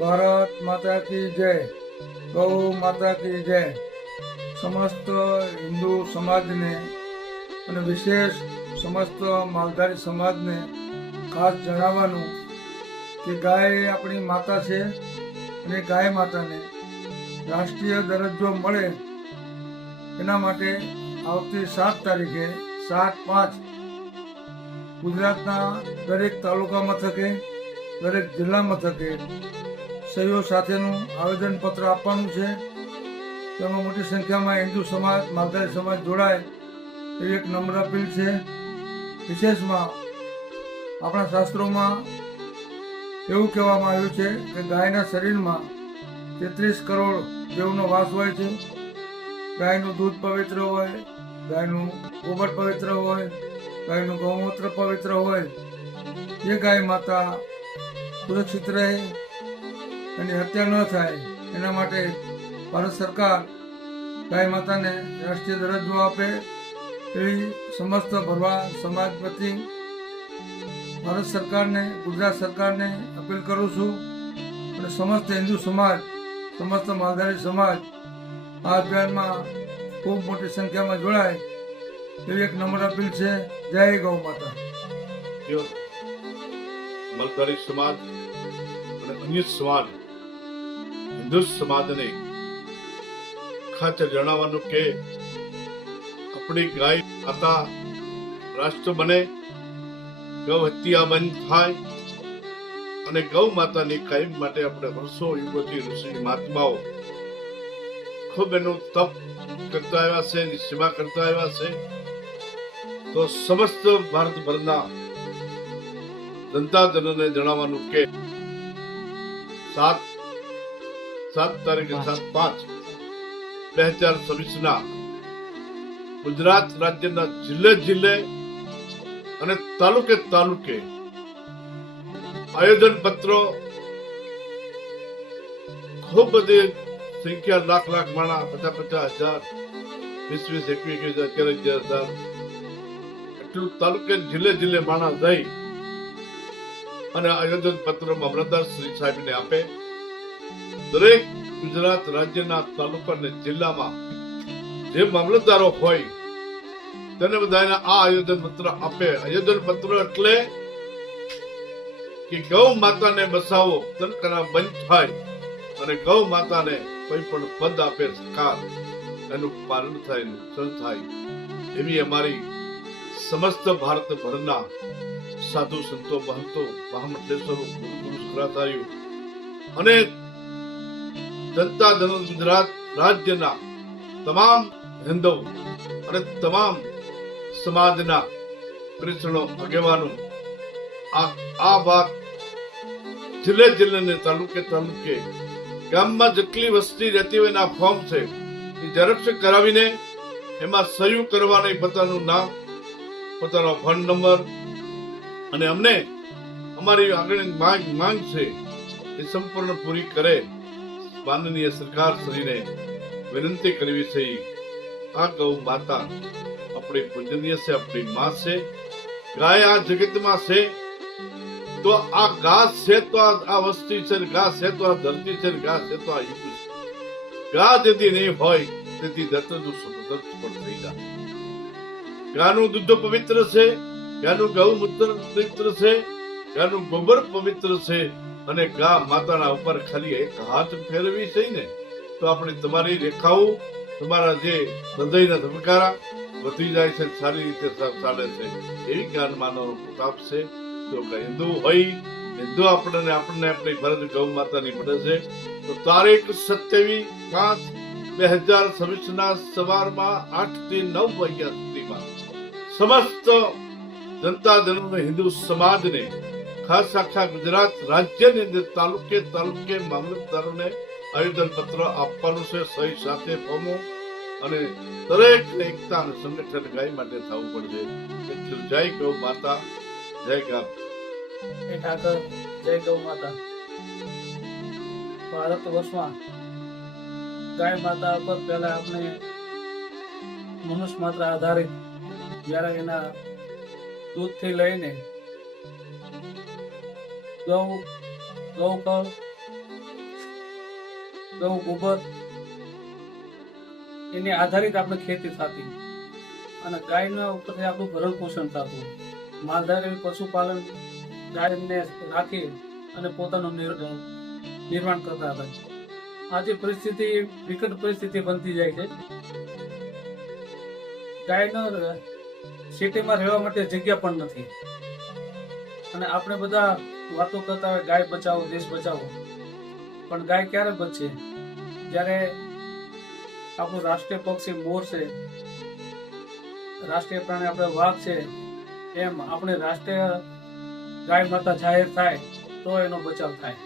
ભારત માતા કી જય, ગૌ માતા કી જય. સમસ્ત હિન્દુ સમાજને અને વિશેષ સમસ્ત માલધારી સમાજને ખાસ જણાવવાનું કે ગાય આપણી માતા છે અને ગાય માતાને રાષ્ટ્રીય દરજ્જો મળે એના માટે આવતી 7 તારીખે 7/5 ગુજરાતના દરેક તાલુકા મથકે, દરેક જિલ્લા મથકે સહીઓ સાથેનું આવેદનપત્ર આપવાનું છે. તેમાં મોટી સંખ્યામાં હિન્દુ સમાજ, માલધારી સમાજ જોડાય એવી એક નમ્ર અપીલ છે. વિશેષમાં આપણા શાસ્ત્રોમાં એવું કહેવામાં આવ્યું છે કે ગાયના શરીરમાં 33 કરોડ દેવનો વાસ હોય છે. ગાયનું દૂધ પવિત્ર હોય, ગાયનું ગોબર પવિત્ર હોય, ગાયનું ગૌમૂત્ર પવિત્ર હોય. એ ગાય માતા સુરક્ષિત રહે, એની હત્યા ન થાય એના માટે ભારત સરકાર ગાય માતાને રાષ્ટ્રીય દરજ્જો આપે એવી સમસ્ત ભરવા સમાજ વતી ભારત સરકારને, ગુજરાત સરકારને અપીલ કરું છું. અને સમસ્ત હિન્દુ સમાજ, સમસ્ત માલધારી સમાજ આ અભિયાનમાં ખૂબ મોટી સંખ્યામાં જોડાય એવી એક નમ્ર અપીલ છે. જય ગૌ માતા. માલધારી સમાજ અને અન્ય સમાજ, હિન્દુ સમાજને ખાસ જણાવવાનું કે આપણી ગાય માતા રાષ્ટ્ર બને, ગૌ હત્યા બંધ થાય અને ગૌ માતાની કાયમ માટે આપણે વર્ષો યુગોથી ઋષિ મહાત્માઓ ખૂબ એનું તપ કરતા આવ્યા છે, એની સેવા કરતા આવ્યા છે. તો સમસ્ત ભારતભરના જનતાજનોને જણાવવાનું કે 7 તારીખે 7/5/2026 ગુજરાત રાજ્યના જિલ્લે જિલ્લે અને તાલુકે તાલુકે આયોજન પત્રો ખૂબ બધી સંખ્યા, લાખ માણા, 50,000, 20,000, 21,000, 23,000 એટલું તાલુકે જિલ્લે માણા જઈ અને આયોજન પત્ર મામલતદાર શ્રી સાહેબને આપે. દરેક ગુજરાત રાજ્યના તાલુકા અને જિલ્લામાં જે મામલતદારો હોય તેને બધાને આ આયોજન પત્ર આપે. આયોજન પત્ર એટલે કે ગૌ માતાને બસાવો, તનકરા બંધ થાય અને ગૌ માતાને કોઈ પણ પદ આપે સરકાર, એનું પાલન થાય, નુકસાન થાય એવી અમારી સમસ્ત ભારત ભરના સાધુ સંતો, મહંતો, મહામંડલેશ્વરો, ગુરુ શુક્રાચાર્યો અને જનતા જન ગુજરાત રાજ્યના તમામ હિન્દુ અને તમામ સમાજના પરિસરો, આગેવાનો આ વાત જિલ્લે ને તાલુકે ગામમાં જેટલી વસ્તી રહેતી હોય એના ફોર્મ છે એ ઝેરોક્ષ કરાવીને એમાં સહી કરવાની, પોતાનું નામ, પોતાનો ફોન નંબર અને અમને અમારી આગળની માંગ છે એ સંપૂર્ણ પૂરી કરે માનનીય સરકાર શ્રીને વિનંતી કરવી છે. આ ગૌ માતા આપણી પૂજનીય છે, આપણી માં છે. ગાય આ જગતમાં છે તો આ ઘાસ છે, તો આ વસ્તી છે, ઘાસ છે તો આ ધરતી છે, ઘાસ છે તો આ યુગ છે. ઘા જેથી નહીં હોય તેથી દત્તનું સુપુત્ર થઈ જાય. ગાનું દૂધ પવિત્ર છે, ગાનું ગૌમૂત્ર પવિત્ર છે, ગાનું ગોબર પવિત્ર છે અને ગા માતાના ઉપર ખાલી એક હાથ ફેરવી છે ને તો આપણે તમારી રેખાઓ, તમારા જે હૃદયના ધબકારા વધી જાય છે, સારી રીતે ચાલે છે. એવી જ્ઞાન માનવનો પ્રતાપ છે. તો હિન્દુ હોય, હિન્દુ આપણને આપણી ફરજ ગૌ માતાની પડે છે. તો તારીખ 27/5/2026 સવારમાં 8 થી 9 વાગ્યા સુધીમાં સમસ્ત જનતા જનોને, હિન્દુ સમાજને, ખાસ આખા ગુજરાત રાજ્યની અંદર તાલુકે મામલતદારોને આયોજન પત્ર આપવાનું છે, સહી સાથે ફોર્મો અને દરેક એકતા અને સંગઠન ગાય માટે થવું પડશે. જય ગૌ માતા, જય ગામ. જય ગૌ માતા. ભારત વર્ષમાં ગાય માતા પર પહેલા આપણે મનુષ્ય માત્ર આધારિત, જ્યારે એના દૂધથી લઈને ગૌકળ, ગૌ ગોબર એની આધારિત આપણે ખેતી થતી અને ગાયના ઉપરથી આપણું ભરણ પોષણ થતું. માલધારી પશુપાલન ગાયને રાખી અને પોતાનું નિર્માણ કરતા હતા. આજે પરિસ્થિતિ વિકટ પરિસ્થિતિ બનતી જાય છે. ગાયનો સિટીમાં રહેવા માટે જગ્યા પણ નથી અને આપણે બધા વાતો કરતા હોય ગાય બચાવો દેશ બચાવો, પણ ગાય ક્યારે બચશે? જ્યારે આપણું રાષ્ટ્રીય પક્ષી મોર છે, રાષ્ટ્રીય પ્રાણી આપણે વાઘ છે, એમ આપણે રાષ્ટ્રીય ગાય માતા જાહેર થાય તો એનો બચાવ થાય.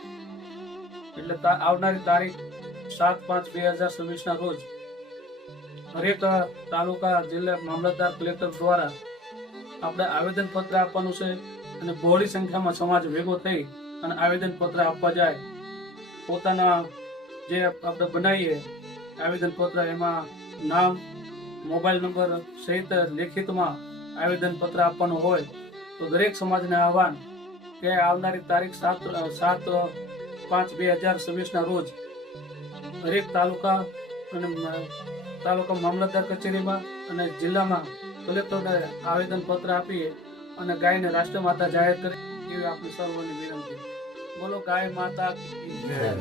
એટલે આવનારી તારીખ 7/5/2026 ના રોજ હરેક તાલુકા જિલ્લા મામલતદાર કલેક્ટર દ્વારા આપણે આવેદન પત્ર આપવાનું છે અને બહોળી સંખ્યામાં સમાજ ભેગો થઈ અને આવેદન પત્ર આપવા જાય. પોતાના જે આપણે બનાવીએ આવેદન પત્ર એમાં નામ, મોબાઈલ નંબર સહિત લેખિતમાં આવેદન પત્ર આપવાનું હોય તો દરેક સમાજને આહવાન કે આવનારી તારીખ 7/5/2026 ના રોજ દરેક તાલુકા અને તાલુકા મામલતદાર કચેરીમાં અને જિલ્લામાં કલેક્ટરને આવેદન પત્ર આપીએ અને ગાયને રાષ્ટ્રમાતા જાહેર કરી એવી આપણી સર્વની વિનંતી. બોલો ગાય માતા કી જય.